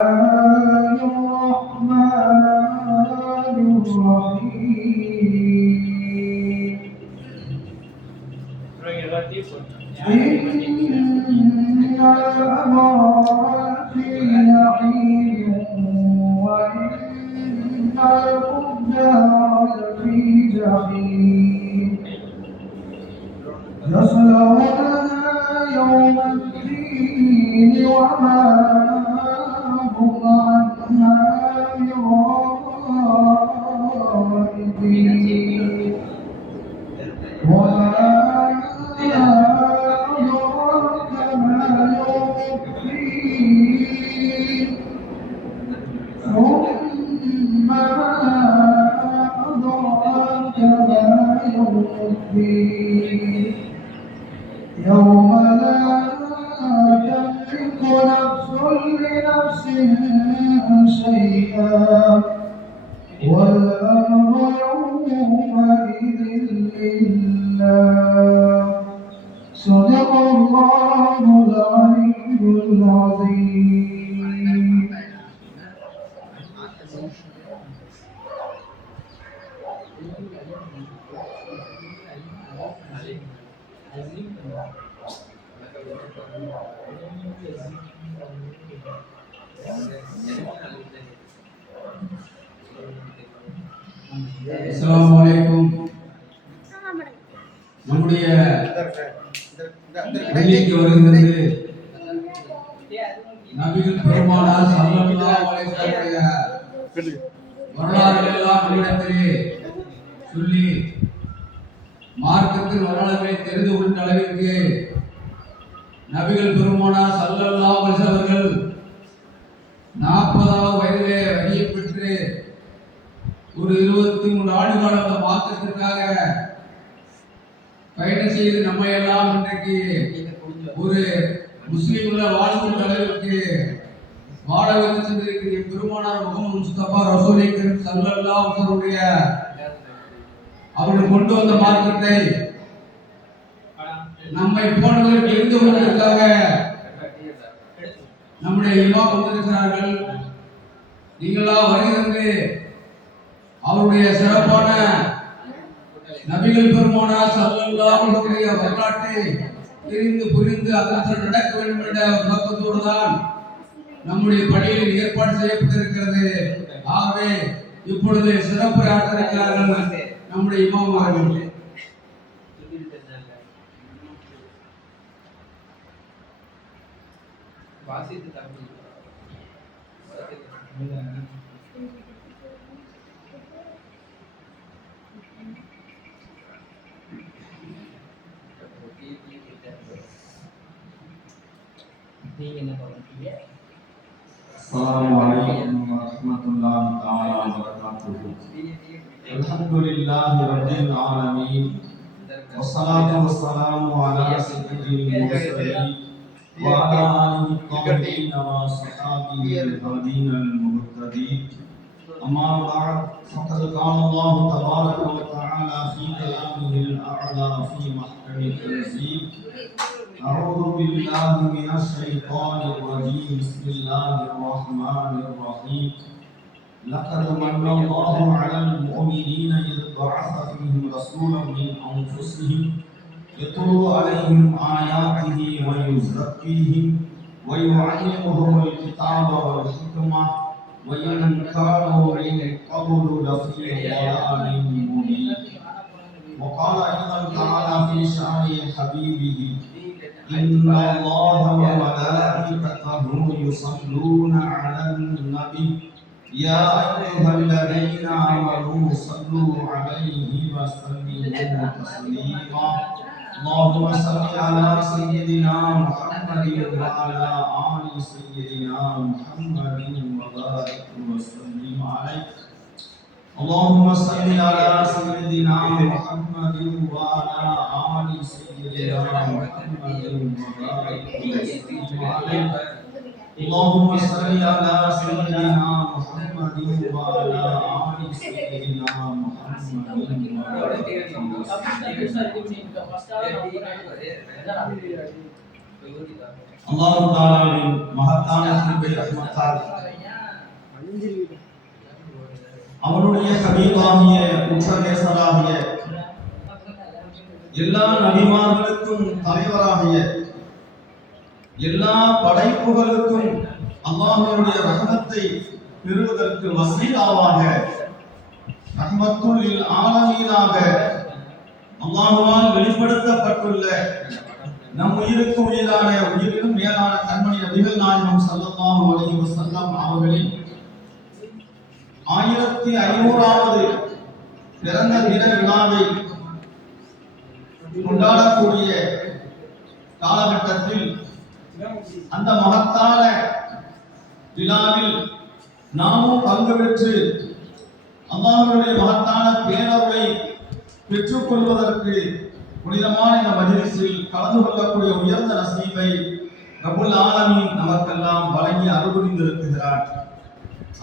الرحمن الرحيم إن الأبرار في نعيم وإن الفجار لفي جحيم يصلونها يوم الدين وما هم عنها بغائبين وما أدراك ما يوم الدين ثم ما أدراك ما يوم الدين يوم لا تملك نفس لنفس شيئا والأمر يومئذ لله صدق الله العلي العظيم. Assalamualaikum. நம்முடைய பள்ளிக்கு வருகிறது நபிகள் பெருமானார் ஸல்லல்லாஹு அலைஹி வஸல்லம் வரலாறுகள் எல்லாம் நம்மிடத்திலே சொல்லி மார்க்கத்தின் வரலாறுகளை தெரிந்து கொண்ட அளவிற்கு நபிகள் பெருமானார் ஸல்லல்லாஹு அலைஹி வஸல்லம் அவர்கள் 40வது வயதிலே வழியை பெற்று ஒரு 23 ஆண்டுகால அந்த மார்க்கத்திற்காக பயணம் செய்து நம்மை எல்லாம் இன்றைக்கு ஒரு முஸ்லிம்கள வாழ்க்கும் அளவிற்கு வாழ வைத்து சென்றிருக்கிற பெருமானார் முகமது முஸ்தபா ரசூலை கரீம் ஸல்லல்லாஹு அலைஹி வஸல்லம் அவர்கள் கொண்டு வந்த மார்க்கத்தை நம்மை போன்றவர்கள் தெரிந்து கொள்வதற்காக நம்முடைய இமாம் வந்திருக்கிறார்கள். நீங்களா வருகிறது அவருடைய சிறப்பான நபிகள் பெருமானார் ஸல்லல்லாஹு அலைஹி வஸல்லம் வரலாற்றை தெரிந்து புரிந்து அதன்படி நடக்க வேண்டும் என்ற நோக்கத்தோடு தான் நம்முடைய பள்ளியில் ஏற்பாடு செய்யப்பட்டிருக்கிறது. ஆகவே இப்பொழுது சிறப்பு ஆற்றிருக்கிறார்கள் நம்முடைய இமாம் அவர்கள். வாசித்து தரணும். Assalamualaikum warahmatullahi taala wabarakatuh. Alhamdulillahi rabbil alamin. Wassalatu wassalamu ala sayyidil mursalin wa ala alihi tabi'in wa sahbihi al-hadin al-muhtadin. Amma ba'd, faqad qala Allah tabaraka wa ta'ala fi kalamihi al-a'la fi mahkami tanzil. أعوذ بالله من الشيطان الرجيم بسم الله الرحمن الرحيم لقد من الله على المؤمنين إذ بعث فيهم رسولا من أنفسهم يتلو عليهم آياته ويزكيهم ويعلمهم الكتاب والحكمة وإن كانوا من قبل لفي ضلال مبين. وقال أيضا تعالى في شأن حبيبه إن الله وملائكته يصلون على النبي يا أيها الذين آمنوا صلوا عليه وسلموا تسليما. اللهم صل على سيدنا محمد وعلى آل سيدنا محمد وبارك وسلم عليه. اللهم صل على سيدنا محمد وعلى آل سيدنا محمد وبارك وسلم عليه. اللهم صل على سيدنا محمد وعلى آل سيدنا محمد وبارك وسلم. அல்லாஹ் தஆலாவின் மகத்தான கிருபை ரஹ்மத்தால் அவனுடைய ஹபீபாகிய உச்சநேசராகிய எல்லா நபிமார்களுக்கும் தலைவராகிய எல்லா படைப்புகளுக்கும் அல்லாஹ்வுடைய ரஹமத்தை பெறுவதற்கு வசீலாவாக ரஹ்மத்துல் ஆலமீனாக அல்லாஹ்வால் வெளிப்படுத்தப்பட்டுள்ள நம் உயிருக்கு உயிரான உயிரிலும் மேலான கண்மணி நபிகள் நாயகம் ஸல்லல்லாஹு அலைஹி வஸல்லம் அவர்களின் 1500வது பிறந்த தின விழாவை கொண்டாடக்கூடிய காலகட்டத்தில் அந்த மகத்தான விழாவில் நாமும் பங்கு பெற்று அல்லாஹ்வுடைய மகத்தான பேரருளை பெற்றுக் கொள்வதற்கு புனிதமான இந்த மஜ்லிஸில் கலந்து கொள்ளக்கூடிய உயர்ந்த நசீபை ரப்புல் ஆலமீன் நமக்கெல்லாம் வழங்கி அருள்புரிந்திருக்கிறார்.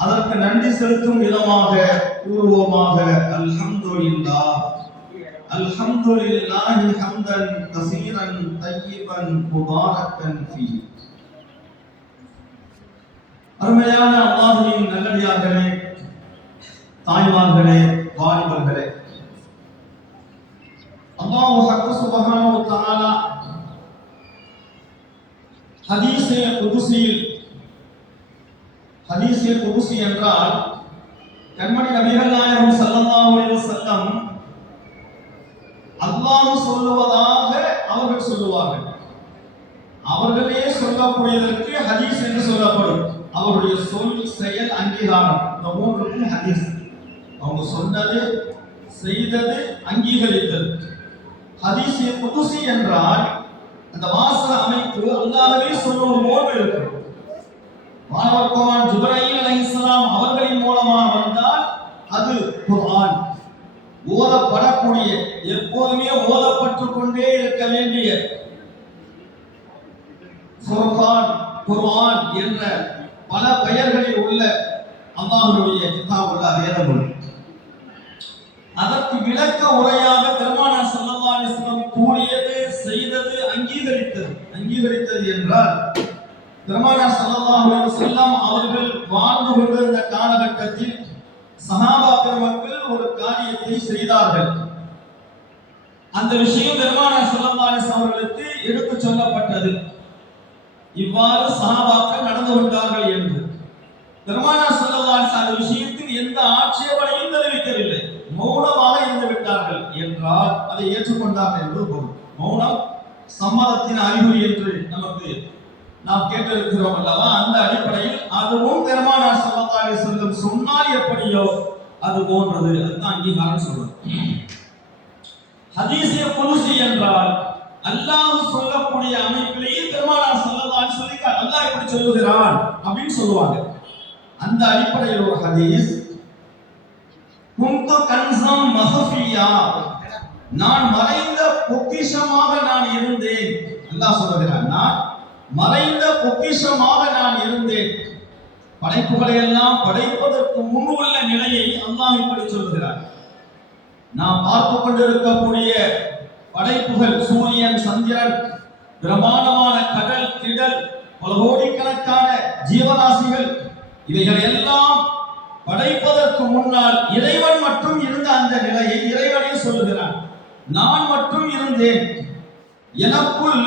அதற்கு நன்றி செலுத்தும் விதமாக கூறுவோமாக அல்ஹம்துலில்லாஹ் அல்ஹம்துலில்லாஹி ஹம்தன் கஸீரன் தய்யிபன் முபாரக்கன் ஃபீ. அருமையான அல்லாஹ்வின் நல்லடியார்களே, தாய்மார்களே, வாலிபர்களே, அல்லாஹ் சுப்ஹானஹு வ தஆலா ஹதீஸே குதுஸி என்றால் கண்மணி நபிகள் நாயகம் ஸல்லல்லாஹு அலைஹி வஸல்லம் அல்லாஹ் சொல்லுவதாக அவர்கள் சொல்லுவார்கள். அவர்களே சொல்லக்கூடியதற்கு ஹதீஸ் என்று சொல்லப்படும். அவருடைய சொல், செயல், அங்கீகாரம், இந்த மூன்றுக்கும் ஹதீஸ். அவங்க சொன்னது, செய்தது, அங்கீகரித்தது. ஹதீஸே குதுஸி என்றால் அந்த வாசக அமைப்பு அல்லாஹ்வே சொல்வது போல் இருக்கும். வானவர் கோமான் ஜிப்ரீல் அலைஹிஸ்ஸலாம் அவர்களின் மூலமாக வந்தால் அது குர்ஆன். ஓதப்படக்கூடிய, எப்போதுமே ஓதப்பட்டு கொண்டே இருக்க வேண்டிய ஃபுர்கான், குர்ஆன் என்ற பல பெயர்களில் உள்ள அல்லாஹ்வுடைய கிதாபுல் வேதம். அதற்கு விளக்க உரையாக பெருமானார் ஸல்லல்லாஹு அலைஹி வஸல்லம் கூறியது, செய்தது, அங்கீகரித்தது என்றால் பெருமானார் ஸல்லல்லாஹு அலைஹி வஸல்லம் அவர்கள் வாழ்ந்து கொண்டிருந்த காலகட்டத்தில் சஹாபா பெருமக்கள் ஒரு காரியத்தை செய்தார்கள். அந்த விஷயம் பெருமானார் ஸல்லல்லாஹு அலைஹி வஸல்லம் அவர்களுக்கு எடுத்துச் சொல்லப்பட்டது. இவ்வாறு சஹாபாக்கள் நடந்து கொண்டார்கள் என்று பெருமானார் ஸல்லல்லாஹு அலைஹி வஸல்லம் விஷயத்தில் எந்த ஆட்சேபனையும் தெரிவிக்கவில்லை, மௌனமாக இருந்து விட்டார்கள் என்றால் அதை ஏற்றுக்கொண்டார்கள் என்று பொருள். மௌனம் சம்மதத்தின் அறிகுறி என்று நமக்கு நாம் கேட்டிருக்கிறோம் அல்லவா? அந்த அடிப்படையில் அதுவும் பெருமானார் ஸல்லல்லாஹு அலைஹி வஸல்லம் சொன்னால் எப்படியோ அது போன்றது. அதுதான் அங்கீகாரம் சொல்றது. ஹதீஸே குதுஸி என்றால் அல்லாஹ் சொல்லக்கூடிய அமைப்பிலேயே பெருமானார் ஸல்லல்லாஹு அலைஹி வஸல்லம் அல்லாஹ் இப்படி சொல்லுகிறான் அப்படின்னு சொல்லுவாங்க. அந்த அடிப்படையில் ஒரு ஹதீஸ், குந்து கன்ஸம் மஹஃபியா, நான் மறைந்த பொக்கிஷமாக நான் இருந்தேன். அல்லாஹ் சொல்லுகிறான், நான் மறைந்த பொக்கிஷமாக நான் இருந்தேன். படைப்புகளை எல்லாம் படைப்பதற்கு முன் உள்ள நிலையை அல்லாஹ் இப்படி சொல்லுகிறார். நாம் பார்த்து கொண்டிருக்கக்கூடிய படைப்புகள், சூரியன், சந்திரன், பிரம்மாண்டமான கடல், திடல், பல கோடிக்கணக்கான ஜீவராசிகள், இவைகள் எல்லாம் படைப்பதற்கு முன்னால் இறைவன் மட்டும் இருந்த அந்த நிலையை இறைவனே சொல்லுகிறான். நான் மட்டும் இருந்தேன், எனக்குள்